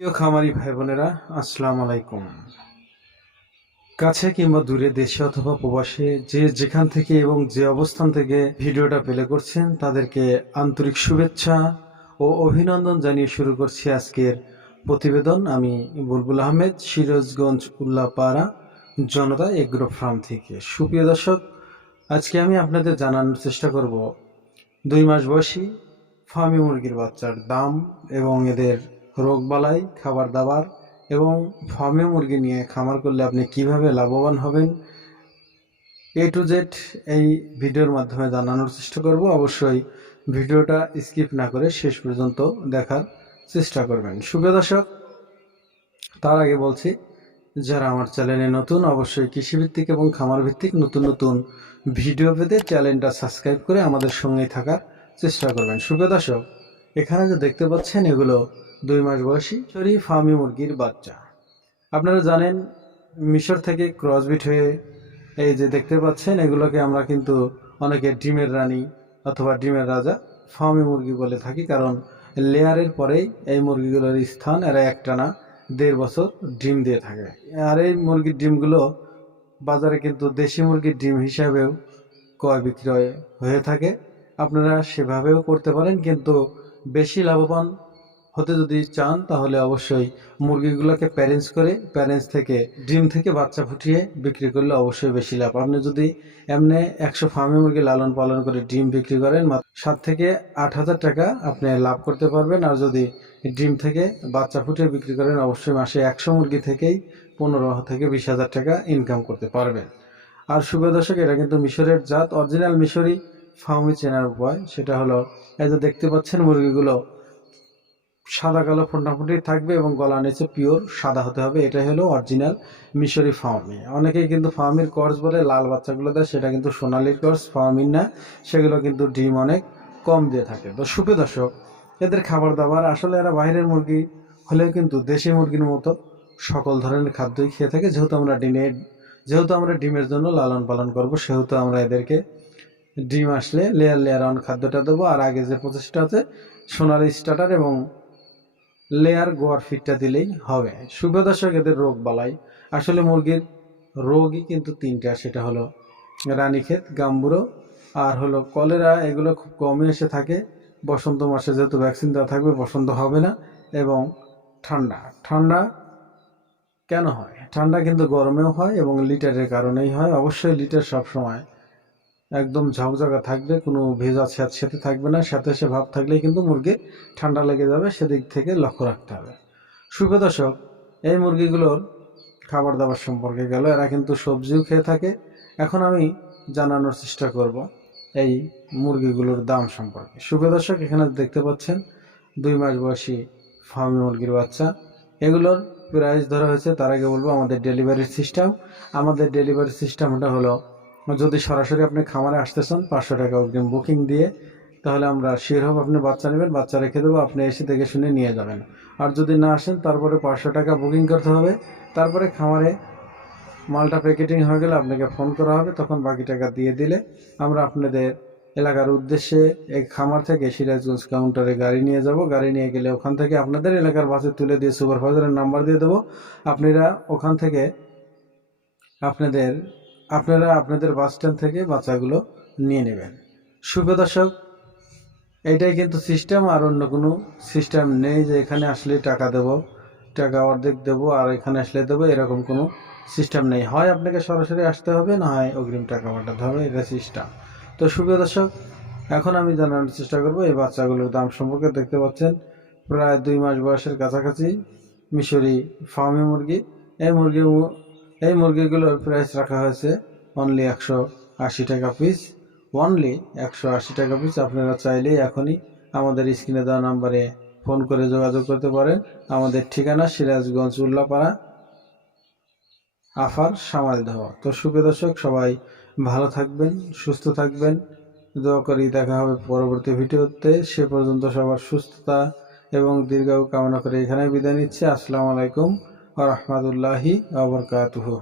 প্রিয় খামারি ভাই বোনেরা, আসসালামু আলাইকুম। কাছে কিংবা দূরে, দেশে অথবা প্রবাসে, যে যেখান থেকে এবং যে অবস্থান থেকে ভিডিওটা প্লে করছেন তাদেরকে আন্তরিক শুভেচ্ছা ও অভিনন্দন জানিয়ে শুরু করছি আজকের প্রতিবেদন। আমি বুলবুল আহমেদ, সিরাজগঞ্জ উল্লাপাড়া জনতা এগ্রো ফার্ম থেকে। সুপ্রিয় দর্শক, আজকে আমি আপনাদের জানানোর চেষ্টা করব 2 মাস বয়সী ফার্মি মুরগির বাচ্চার দাম এবং এদের রোগবালাই, খাবার দাবার এবং ফার্মি মুরগি নিয়ে খামার করলে আপনি কিভাবে লাভবান হবেন, A to Z এই ভিডিওর মাধ্যমে জানানোর চেষ্টা করব। অবশ্যই ভিডিওটা স্কিপ না করে শেষ পর্যন্ত দেখার চেষ্টা করবেন। সুপ্রিয় দর্শক, তার আগে বলছি, যারা আমার চ্যানেলে নতুন, অবশ্যই কৃষিভিত্তিক এবং খামার ভিত্তিক নতুন নতুন ভিডিও পেতে চ্যানেলটা সাবস্ক্রাইব করে আমাদের সঙ্গেই থাকার চেষ্টা করবেন। সুপ্রিয় দর্শক, এখানে যে দেখতে পাচ্ছেন এগুলো 2 মাস বয়সী মিশরি ফার্মি মুরগির বাচ্চা। আপনারা জানেন, মিশর থেকে ক্রসবিট হয়ে এই যে দেখতে পাচ্ছেন এগুলোকে আমরা কিন্তু অনেকে ডিমের রানী অথবা ডিমের রাজা ফার্মি মুরগি বলে থাকি, কারণ লেয়ারের পরেই এই মুরগিগুলোর স্থান। এরা একটানা 1.5 বছর ডিম দিয়ে থাকে। আর এই মুরগির ডিমগুলো বাজারে কিন্তু দেশি মুরগির ডিম হিসাবেও ক্রয় বিক্রয় হয়ে থাকে। আপনারা সেভাবেও করতে পারেন, কিন্তু বেশি লাভবান হতে যদি চান তাহলে অবশ্যই মুরগিগুলোকে প্যারেন্টস করে, প্যারেন্টস থেকে ডিম থেকে বাচ্চা ফুটিয়ে বিক্রি করলে অবশ্যই বেশি লাভ। আপনি যদি এমনি 100 ফার্মি মুরগি লালন পালন করে ডিম বিক্রি করেন, 7 থেকে 8 হাজার টাকা আপনি লাভ করতে পারবেন। আর যদি ডিম থেকে বাচ্চা ফুটিয়ে বিক্রি করেন, অবশ্যই মাসে 100 মুরগি থেকেই 15 থেকে 20 হাজার টাকা ইনকাম করতে পারবেন। আর সুপ্রিয় দর্শক, এটা কিন্তু মিশরের জাত, অরিজিনাল মিশরি ফার্মি চেনার উপায় সেটা হলো, এই যে দেখতে পাচ্ছেন মুরগিগুলো সাদা কালো ফোটাফুটি থাকবে এবং গলার নিচে পিওর সাদা হতে হবে। এটাই হলো অরিজিনাল মিশরি ফার্মি। অনেকেই কিন্তু ফার্মির কর্স বলে লাল বাচ্চাগুলো দেয়, সেটা কিন্তু সোনালির কর্স, ফার্মির না। সেগুলো কিন্তু ডিম অনেক কম দিয়ে থাকে। তো সুপ্রিয় দর্শক, এদের খাবার দাবার আসলে এরা বাইরের মুরগি হলেও কিন্তু দেশি মুরগির মতো সকল ধরনের খাদ্যই খেয়ে থাকে। যেহেতু আমরা ডিমের জন্য লালন পালন করব, সেহেতু আমরা এদেরকে ডিম আসলে লেয়ার অন খাদ্যটা দেবো। আর আগে যে প্রচেষ্টা আছে, সোনালি স্টার্টার এবং লেয়ার গোয়ার ফিটটা দিলেই হবে। সুপ্রিয় দর্শক, এদের রোগ বালাই, আসলে মুরগির রোগই কিন্তু 3টা, সেটা হলো রানীক্ষেত, গাম্বুরো আর হলো কলেরা। এগুলো খুব কমই এসে থাকে। বসন্ত মাসে যেহেতু ভ্যাকসিন দেওয়া থাকবে, বসন্ত হবে না। এবং ঠান্ডা কেন হয়? ঠান্ডা কিন্তু গরমেও হয় এবং লিটারের কারণেই হয়। অবশ্যই লিটার সবসময় একদম ঝকঝকা থাকবে, কোনো ভেজা স্যাঁতস্যাঁতে থাকবে না। স্যাঁতস্যাঁতে ভাব থাকলেই কিন্তু মুরগি ঠান্ডা লেগে যাবে, সেদিক থেকে লক্ষ্য রাখতে হবে। সুপ্রিয় দর্শক, এই মুরগিগুলোর খাবার দাবার সম্পর্কে গেল, এরা কিন্তু সবজিও খেয়ে থাকে। এখন আমি জানানোর চেষ্টা করব এই মুরগিগুলোর দাম সম্পর্কে। সুপ্রিয় দর্শক, এখানে দেখতে পাচ্ছেন 2 মাস বয়সী ফার্মি মুরগির বাচ্চা। এগুলোর প্রাইস ধরা হয়েছে। তার আগে বলবো আমাদের ডেলিভারির সিস্টেম। আমাদের ডেলিভারি সিস্টেমটা হলো, যদি সরাসরি আপনি খামারে আসতে চান 500 টাকা অগ্রিম বুকিং দিয়ে, তাহলে আমরা শিওর হব আপনি বাচ্চা নেবেন, বাচ্চা রেখে দেবো, আপনি এসে দেখে শুনে নিয়ে যাবেন। আর যদি না আসেন, তারপরে 500 টাকা বুকিং করতে হবে। তারপরে খামারে মালটা প্যাকেটিং হয়ে গেলে আপনাকে ফোন করা হবে, তখন বাকি টাকা দিয়ে দিলে আমরা আপনাদের এলাকার উদ্দেশ্যে এই খামার থেকে সিরাজগঞ্জ কাউন্টারে গাড়ি নিয়ে যাব। গাড়ি নিয়ে গেলে ওখান থেকে আপনাদের এলাকার বাসে তুলে দিয়ে সুপারভাইজারের নাম্বার দিয়ে দেবো। আপনারা ওখান থেকে আপনাদের বাস স্ট্যান্ড থেকে বাচ্চাগুলো নিয়ে নেবেন। সুপ্রিয় দর্শক, এইটাই কিন্তু সিস্টেম, আর অন্য কোনো সিস্টেম নেই যে এখানে আসলে টাকা দেবো, টাকা অর্ধেক দেবো আর এখানে আসলে দেবো, এরকম কোনো সিস্টেম নেই। হয় আপনাকে সরাসরি আসতে হবে, না হয় অগ্রিম টাকা পাঠাতে হবে, এটা সিস্টেম। তো সুপ্রিয় দর্শক, এখন আমি জানানোর চেষ্টা করবো এই বাচ্চাগুলোর দাম সম্পর্কে। দেখতে পাচ্ছেন প্রায় 2 মাস বয়সের কাছাকাছি মিশরি ফার্মি মুরগি। এই মুরগিগুলোর প্রাইস রাখা হয়েছে অনলি 180 টাকা পিস। অনলি 180 টাকা পিস। আপনারা চাইলেই এখনই আমাদের স্ক্রিনে দেওয়া নাম্বারে ফোন করে যোগাযোগ করতে পারেন। আমাদের ঠিকানা সিরাজগঞ্জ উল্লাপাড়া, আফার সামালদহ। তো সুপ্রিয় দর্শক, সবাই ভালো থাকবেন, সুস্থ থাকবেন, দোয়া করি। দেখা হবে পরবর্তী ভিডিওতে। সে পর্যন্ত সবার সুস্থতা এবং দীর্ঘায়ু কামনা করে এখানে বিদায় নিচ্ছে। আসসালামু আলাইকুম ওয়া রাহমাতুল্লাহি ওয়া বারাকাতুহু।